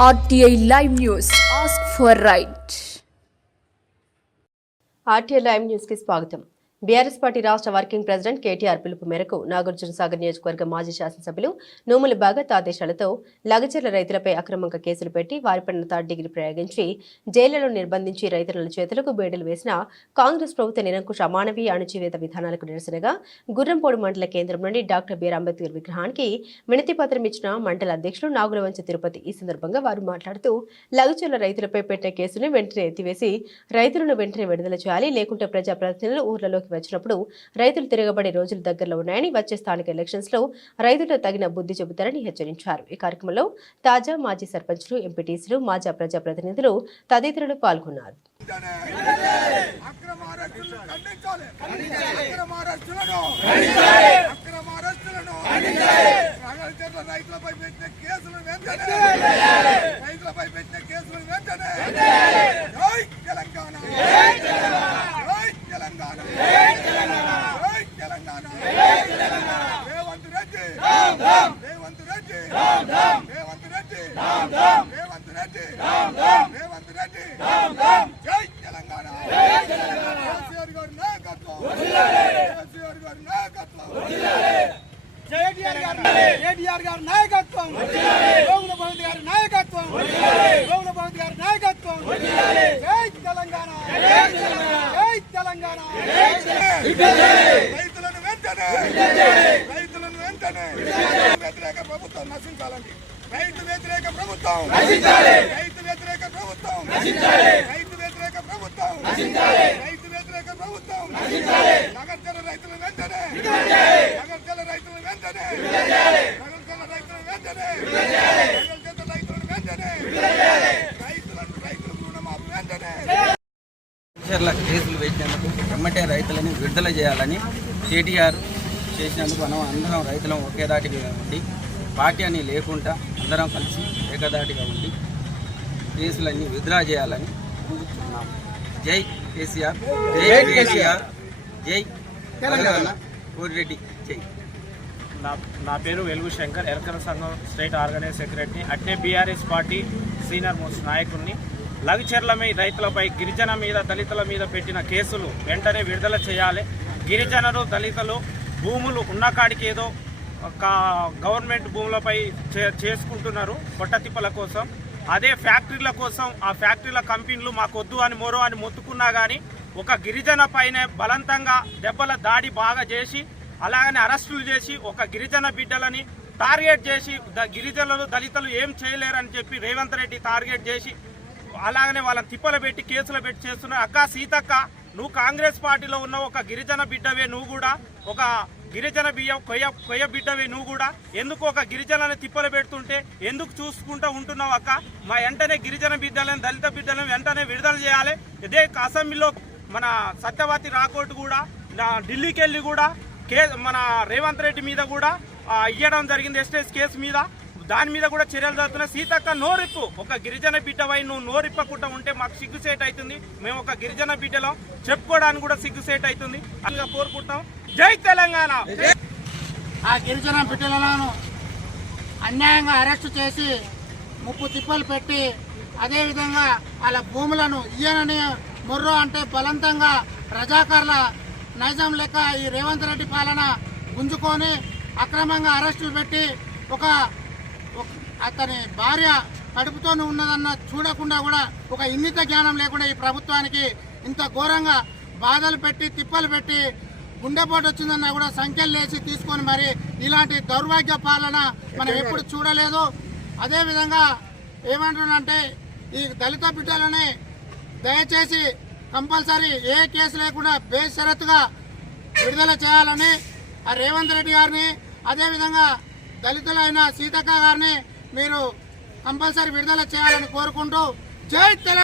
RTI Live News. Ask for right. RTI Live News की स्वागతం. BRS party రాష్ట్ర working president KTR పిలుపు మేరకు నాగార్జున సాగర్ నియోజకవర్గ మాజీ శాసనసభ్యులు నోముల భగత్ ఆదేశాలతో లగచర్ల రైతులపై అక్రమంగా కేసులు పెట్టి వారిపైన థర్డ్ డిగ్రీ ప్రయోగించి జైళ్లలో నిర్బంధించి రైతుల చేతులకు బేడలు వేసిన కాంగ్రెస్ ప్రభుత్వ నిరంకుశ అమానవీయ అణచివేత విధానాలకు నిరసనగా గుర్రంపోడు మండల కేంద్రం నుండి డాక్టర్ బిఆర్ అంబేద్కర్ విగ్రహానికి వినతి పత్రం ఇచ్చిన మండల అధ్యక్షులు నాగులవంచ తిరుపతి. ఈ సందర్భంగా వారు మాట్లాడుతూ లగచర్ల రైతులపై పెట్టిన కేసును వెంటనే ఎత్తివేసి రైతులను వెంటనే విడుదల చేయాలి, లేకుంటే ప్రజాప్రతినిధులు ఊర్లలో వచ్చినప్పుడు రైతులు తిరగబడే రోజులు దగ్గరలో ఉన్నాయని, వచ్చే స్థానిక ఎలక్షన్స్ లో రైతులకు తగిన బుద్ధి చెబుతారని హెచ్చరించారు. ఈ కార్యక్రమంలో తాజా మాజీ సర్పంచ్లు, ఎంపీటీసీలు, మాజీ ప్రజాప్రతినిధులు తదితరులు పాల్గొన్నారు. కేటీఆర్ గారి నాయకత్వం, నోముల భగత్ గారి నాయకత్వం, నోముల భగత్ గారి నాయకత్వం. జై తెలంగాణ, జై తెలంగాణ. రైతులను వెంటనే, రైతులను వెంటనే వ్యతిరేక ప్రభుత్వం నశించాలండి. రైతు వ్యతిరేక ప్రభుత్వం నశించాలి, రైతు వ్యతిరేక ప్రభుత్వం నశించాలి, రైతు వ్యతిరేక ప్రభుత్వం నశించాలి, రైతు వ్యతిరేక ప్రభుత్వం నశించాలి. నగర్జల రైతులు వెంటనే, నగర్జల రైతులు వెంటనే, నగర్జల రైతులు వెంటనే, నగర్జల రైతులు వెంటనే, రైతులకు రుణమాఫీ వెంటనే. కేసులు వేసినందుకు ఎమ్మటే రైతులని విడుదల చేయాలని కేటీఆర్ చేసినందుకు మనం అందరం రైతులం ఒకే దాటిగా ఉండి, పార్టీ అని లేకుండా అందరం కలిసి ఏకదాటిగా ఉండి కేసులన్నీ విత్డ్రా చేయాలని కోరుతున్నాం. జై కేసీఆర్, జై కేసీఆర్, జై తెలంగాణ, కోరిరెడ్డి జై. నా పేరు వెలుగు శంకర్, ఎరకల సంఘం స్టేట్ ఆర్గనైజ్ సెక్రటరీ. అట్నే బీఆర్ఎస్ పార్టీ సీనియర్ మోస్ట్ నాయకుడిని. లగచర్లపై రైతులపై, గిరిజన మీద, దళితుల మీద పెట్టిన కేసులు వెంటనే విడుదల చేయాలి. గిరిజనులు, దళితులు భూములు ఉన్నకాడికి ఏదో గవర్నమెంట్ భూములపై చేసుకుంటున్నారు పొట్టతిప్పల కోసం. అదే ఫ్యాక్టరీల కోసం ఆ ఫ్యాక్టరీల కంపెనీలు మాకొద్దు అని మొరో అని మొత్తుకున్నా కానీ ఒక గిరిజన పైన బలవంతంగా దెబ్బల దాడి బాగా చేసి, అలాగనే అరెస్టులు చేసి, ఒక గిరిజన బిడ్డలని టార్గెట్ చేసి, గిరిజనులు దళితులు ఏం చేయలేరని చెప్పి రేవంత్ రెడ్డి టార్గెట్ చేసి అలాగనే వాళ్ళని తిప్పలు పెట్టి కేసులు పెట్టి చేస్తున్నారు. అక్క సీతక్క, నువ్వు కాంగ్రెస్ పార్టీలో ఉన్న ఒక గిరిజన బిడ్డవే, నువ్వు కూడా ఒక గిరిజన కొయ్య బిడ్డవే, నువ్వు కూడా ఎందుకు ఒక గిరిజనని తిప్పలు పెడుతుంటే ఎందుకు చూసుకుంటూ ఉంటున్నావు అక్క? మా వెంటనే గిరిజన బిడ్డలను, దళిత బిడ్డలను వెంటనే విడుదల చేయాలి. ఇదే అసెంబ్లీలో మన సత్యవతి రాకోట్ కూడా ఢిల్లీకి వెళ్ళి కూడా మన రేవంత్ రెడ్డి మీద కూడా ఇవ్వడం జరిగింది, ఎస్టేస్ కేసు మీద. దాని మీద కూడా చర్యలు జరుగుతున్నాయి. సీతక్క నోరిప్పు, ఒక గిరిజన బిడ్డవై నువ్వు నోరిప్పకుండా ఉంటే మాకు సిగ్గుసేట్ అవుతుంది. మేము ఒక గిరిజన బిడ్డలో చెప్పుకోవడానికి కూడా సిగ్గుసేట్ అవుతుంది. అలా కోరుకుంటాం. జై తెలంగాణ. ఆ గిరిజన బిడ్డలను అన్యాయంగా అరెస్టు చేసి ముప్పు తిప్పలు పెట్టి, అదేవిధంగా వాళ్ళ భూములను ఇయ్యనని మొర్రో అంటే బలవంతంగా రజాకార్ల నైజాం లెక్క ఈ రేవంత్ రెడ్డి పాలన గుంజుకొని అక్రమంగా అరెస్టులు పెట్టి, అతని భార్య కడుపుతోనే ఉన్నదన్న చూడకుండా కూడా, ఒక ఇన్నిత జ్ఞానం లేకుండా ఈ ప్రభుత్వానికి ఇంత ఘోరంగా బాధలు పెట్టి, తిప్పలు పెట్టి, గుండెపోటు వచ్చిందన్నా కూడా సంఖ్యలు లేచి తీసుకొని మరి ఇలాంటి దౌర్భాగ్య పాలన మనం ఎప్పుడు చూడలేదు. అదేవిధంగా ఏమంటున్నానంటే, ఈ దళిత బిడ్డలని దయచేసి కంపల్సరీ ఏ కేసు లేకుండా బేషరతుగా విడుదల చేయాలని ఆ రేవంత్ రెడ్డి గారిని, అదేవిధంగా దళితులైన సీతక్క గారిని మీరు కంపల్సరీ విడుదల చేయాలని కోరుకుంటూ జై తెలంగాణ.